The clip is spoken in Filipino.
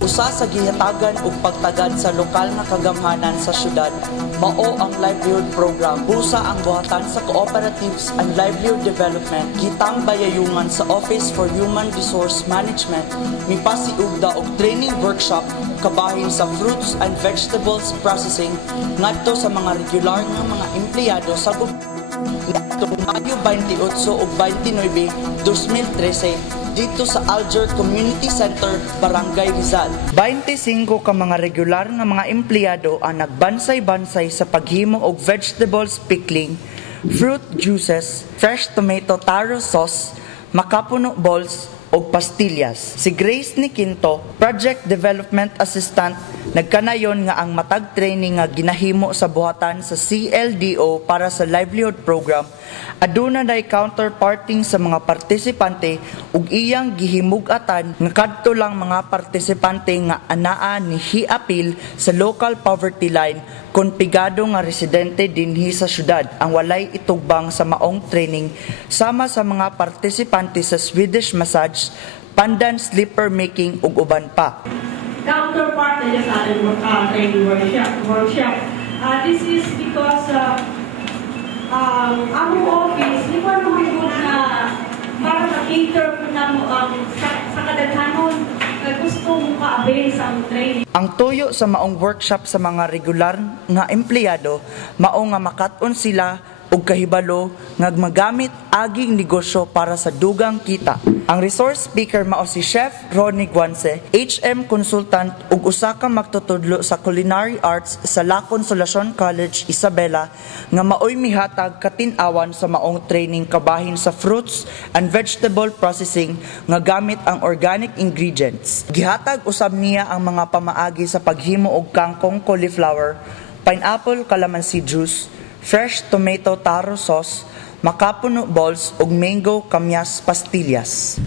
Usa sa gihatagan ug pagtagad sa lokal nga kagamhanan sa syudad mao ang livelihood program. Busa ang buhatan sa cooperatives and livelihood development kitang bayayungan sa Office for Human Resource Management mipasiugda og training workshop kabahin sa fruits and vegetables processing ngadto sa mga regular nga mga empleyado sa Mayo 28 ug 29, 2013 dito sa Alger Community Center, Barangay Rizal. 25 ka mga regular nga mga empleyado ang nagbansay-bansay sa paghimo og vegetables pickling, fruit juices, fresh tomato taro sauce, makapuno balls og pastillas. Si Grace ni Quinto, Project Development Assistant, nagkanayon nga ang matag training nga ginahimo sa buhatan sa CLDO para sa livelihood program aduna nay counterparting sa mga partisipante ug iyang gihimug-atan nga kadto lang mga partisipante nga anaa ni hiapil sa local poverty line kon pigado nga residente dinhi sa syudad ang walay itugbang sa maong training sama sa mga partisipante sa Swedish massage, pandan slipper making ug uban pa. Counterpart na sa ating training workshop. This is because ang office, di ba naman po na para ma-cater po na sa kadaghanon na gusto mong ka-avail sa training. Ang tuyo sa maong workshop sa mga regular nga empleyado, mao nga makat-on sila og kahibalo nga magamit aging negosyo para sa dugang kita. Ang resource speaker mao si Chef Ronnie Guanse, HM consultant ug usa ka magtutudlo sa culinary arts sa La Consolacion College, Isabela, nga maoy mihatag katin-awan sa maong training kabahin sa fruits and vegetable processing nga gamit ang organic ingredients. Gihatag usab niya ang mga pamaagi sa paghimo og kangkong cauliflower, pineapple calamansi juice, fresh tomato taro sauce, makapuno balls ug mango kamyas pastillas.